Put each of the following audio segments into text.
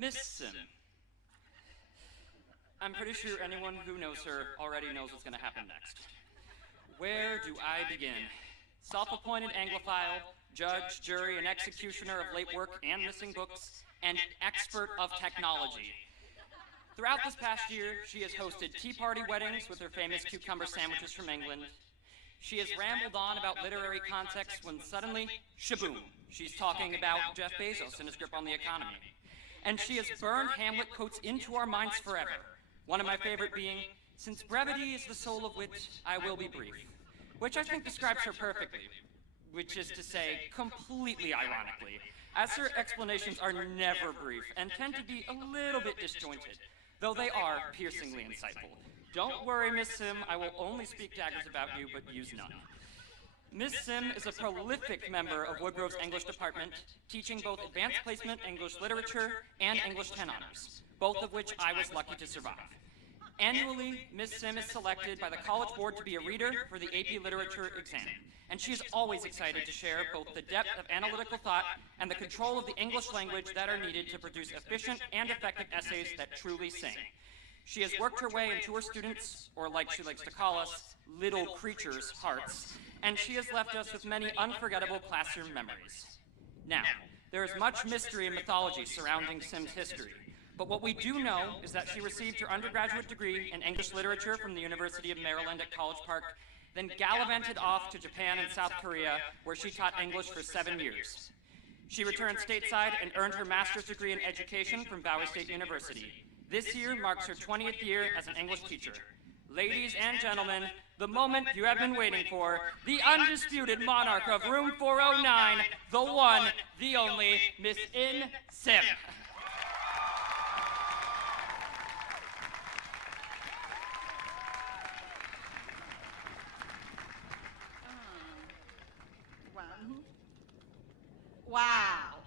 Miss Sim. I'm pretty sure anyone who knows her already knows what's going to happen next. Where do I begin? Self-appointed Anglophile, judge, jury, and executioner of late work and missing books, and expert of technology. Throughout this past year, she has hosted tea party weddings with her famous cucumber sandwiches from England. She has rambled on about literary context when suddenly, shaboom, she's talking about Jeff Bezos and his grip on the economy. And she has burned Hamlet quotes into our minds forever. One of my favorite being, "Since brevity is the soul of wit, I will be brief," which I think describes her perfectly, which is to say, completely ironically, as her explanations are never brief and tend to be a little bit disjointed, though they are piercingly insightful. Don't worry, Miss Sim, I will only speak daggers about you, but use none. Miss Sim is a prolific member of Woodgrove's English department, teaching both advanced placement English literature and English 10 honors, both of which I was lucky to survive. Annually, Miss Sim is selected by the College Board to be a reader for the AP Literature exam, and she is always excited to share both the depth of analytical thought and the control of the English language that are needed to produce efficient and effective essays that truly sing. She has worked her way into her students', or like she likes to call us, little creatures' hearts, and she has left us with many unforgettable classroom memories. Now, there is much mystery and mythology surrounding Sim's history, but what we do know is that she received her undergraduate degree in English literature from the University of Maryland at College Park, then gallivanted off to Japan and South Korea, where she taught English for 7 years. She returned stateside and earned her master's degree in education from Bowie State University. This year marks her 20th year as an English teacher. Ladies and gentlemen, the moment you have been waiting for, the undisputed monarch of room 409, the one, the only, Miss In Sim. Wow.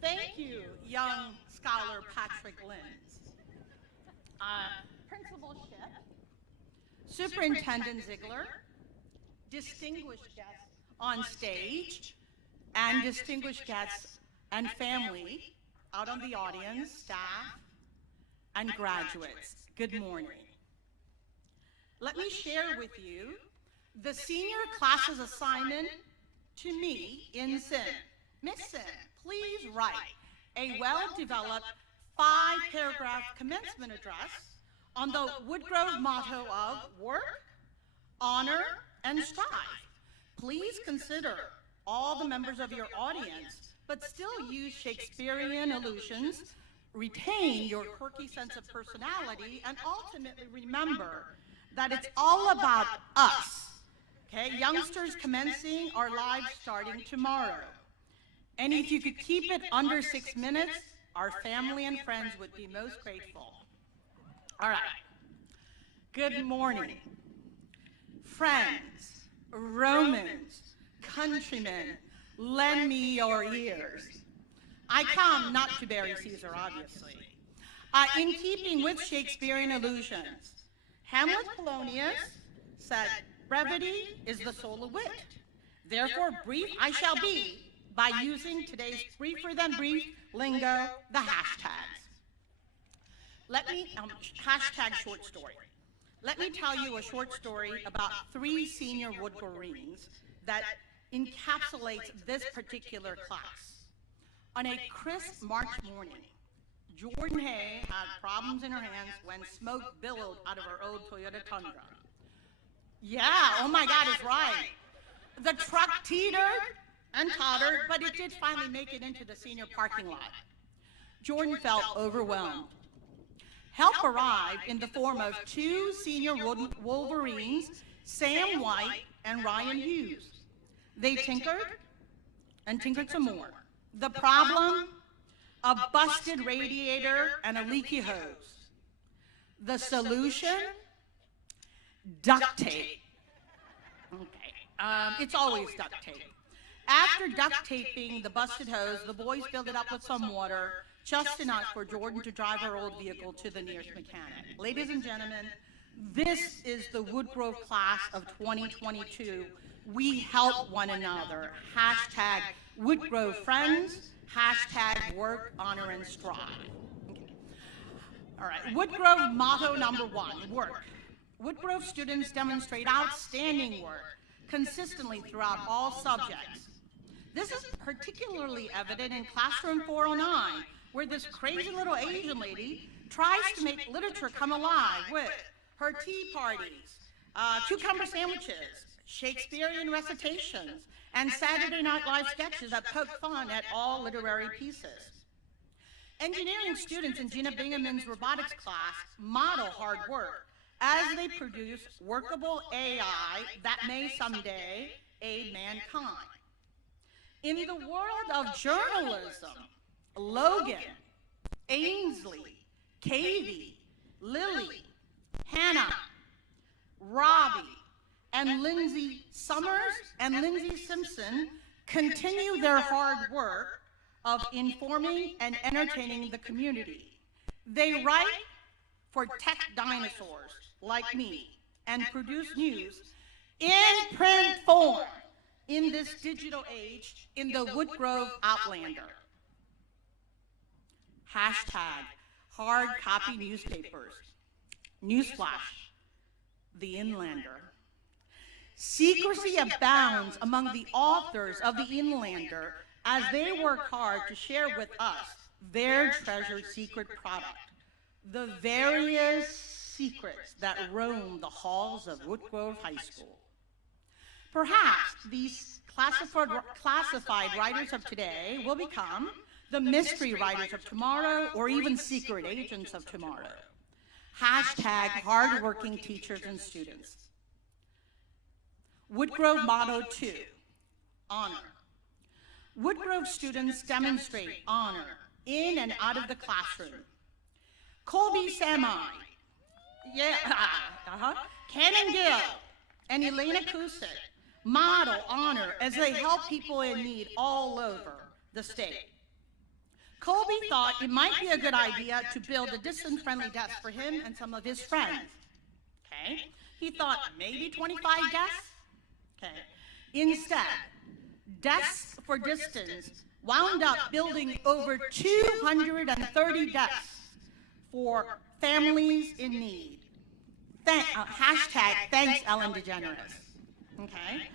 Thank you, young scholar Patrick Lins. Principal Schiff, Superintendent Ziegler, distinguished guests on stage, and distinguished guests and family out on the audience, staff, and graduates. Good morning. Let me share with you the senior class's assignment to me in Sim. Miss Sim, please write a well-developed 5-paragraph commencement address on the Woodgrove motto of work, honor, and strive. Please consider all the members of your audience, but still use Shakespearean allusions, retain your quirky sense of personality, and ultimately remember that it's all about us. Okay, youngsters commencing our lives starting tomorrow. And if you could keep it under 6 minutes, our family and friends would be most grateful. All right. Good morning. Friends, Romans, countrymen, lend me your ears. I come not to bury Caesar, obviously. In keeping with Shakespearean allusions, Hamlet Polonius said, "Brevity is the soul of wit. Therefore, brief I shall be by using today's briefer than brief lingo, the hashtags." Let me, hashtag short story. Let me tell you a short story about 3 senior Woodgrovians that encapsulates this particular class. On a crisp March morning, Jordan Hay had problems in her hands when smoke billowed out of her old Toyota Tundra. Yeah, oh my God, it's right. The truck teetered and tottered, but it did finally make it into the senior parking lot. Jordan felt overwhelmed. Help arrived in the form of 2 senior Wolverines, Sam White and Ryan Hughes. They tinkered and tinkered some more. The problem? A busted radiator and a leaky hose. The solution? Duct tape. Okay, it's always duct tape. After duct taping the busted hose, the boys filled it up with some water, just enough for Jordan to drive her old vehicle to the nearest mechanic. Ladies and gentlemen, this is the Woodgrove class of 2022. We help one another. Hashtag Woodgrove friends, Hashtag work, honor, and strive. Okay. All right, Woodgrove motto number 1, work. Woodgrove students demonstrate outstanding work consistently throughout all subjects. This is particularly evident in classroom 409, where this crazy little Asian lady tries to make literature come alive with her tea parties, cucumber sandwiches, Shakespearean recitations, and Saturday Night Live sketches that poke fun at all literary pieces. Engineering students in Gina Bingham's robotics class model hard work as they produce workable AI that may someday aid mankind. In the world of journalism, Logan, Ainsley, Katie, Lily, Hannah, Robbie, and Lindsay Summers and Lindsay Simpson continue their hard work of informing and entertaining the community. They write for tech dinosaurs like me and produce news in print form in this digital age in the Woodgrove Outlander. Hashtag hard copy newspapers. Newsflash, the Inlander. Secrecy abounds among the authors of the Inlander as they work hard to share with us their treasured secret product, the various secrets that roam the halls of Woodgrove High School. Perhaps these classified writers of today will become the mystery writers of tomorrow, or even secret agents of tomorrow. Hashtag hardworking teachers and students. Woodgrove motto 2, honor. Woodgrove students demonstrate honor in and out of the classroom. Colby Samai, Cannon Gill, and Elena Kusick model honor as they help people in need all over the state. Colby thought it might be a good idea to build a distance-friendly desk for him and some of his friends. Okay? He thought maybe 25 desks? Okay. Instead, Desks for Distance wound up building over 230 desks for families in need. Hashtag thanks Ellen DeGeneres. Okay?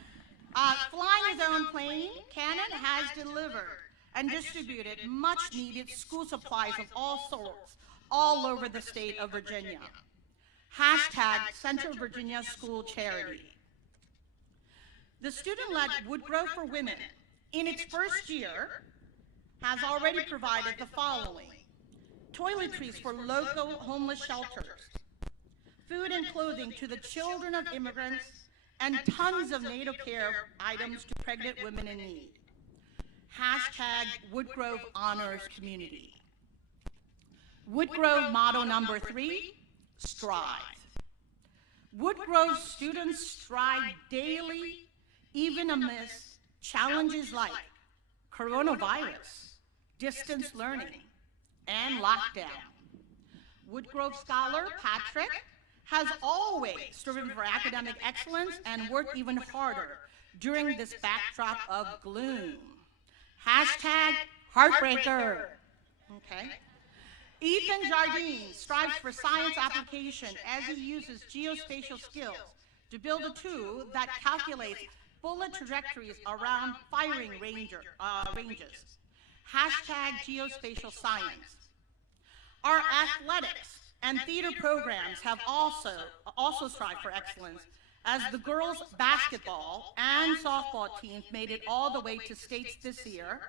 Flying his own plane, Cannon has delivered and distributed much-needed school supplies of all sorts all over the state of Virginia. Hashtag Central Virginia School Charity. The student-led Woodgrove for Women, in its first year, has already provided the following: toiletries for local homeless shelters, food and clothing to the children of immigrants, and tons of native care items to pregnant women in need. Hashtag Woodgrove honors community. Woodgrove motto number 3, strive. Woodgrove students strive daily, even amidst challenges like coronavirus, distance learning, and lockdown. Woodgrove scholar Patrick has always striven for academic excellence and worked even harder during this backdrop of gloom. Hashtag heartbreaker. Okay. Ethan Jardine strives for science application as he uses geospatial skills to build a tool that calculates bullet trajectories around firing ranges. Hashtag geospatial science. Our athletics and theater programs have also strived for excellence, as the girls' basketball and softball teams made it all the way to states this year,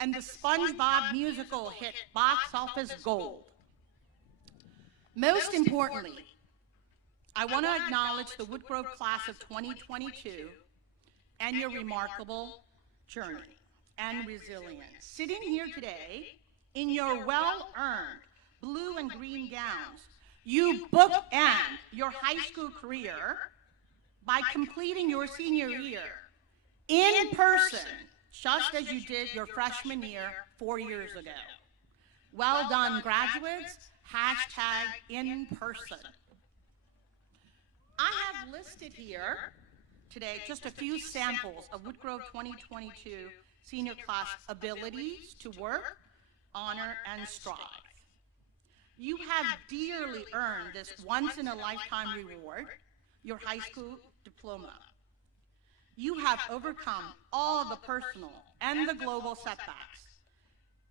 and the SpongeBob musical hit box office gold. Most importantly, I want to acknowledge the Woodgrove class of 2022 and your remarkable journey and resilience. Sitting here today in your well-earned blue and green gowns, you bookend your high school career by completing your senior year in person, just as you did your freshman year 4 years ago. Well done, graduates. Hashtag in person. I have listed here today just a few samples of Woodgrove 2022 senior class abilities to work, honor, and strive. You have dearly earned this once-in-a-lifetime reward, your high school diploma. You have overcome all the personal and the global setbacks.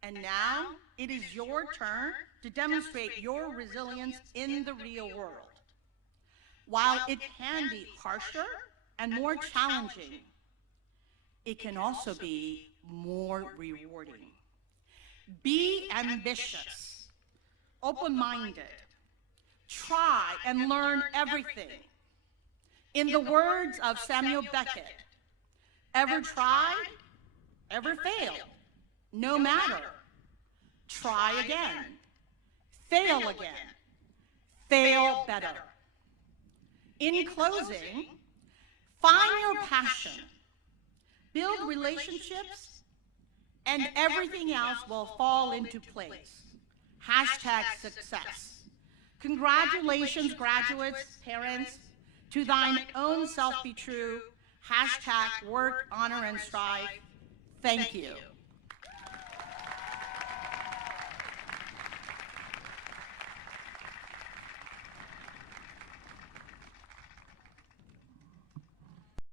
And now it is your turn to demonstrate your resilience in the real world. While it can be harsher and more challenging, it can also be more rewarding. Be ambitious, open-minded, try and learn everything. In the words of Samuel Beckett, ever tried, ever failed, no matter. Try again, fail again, fail better. In closing, find your passion, build relationships, and everything else will fall into place. Hashtag success. Congratulations, graduates, parents. To thine own self be true. Hashtag work, honor, and strive. Thank you.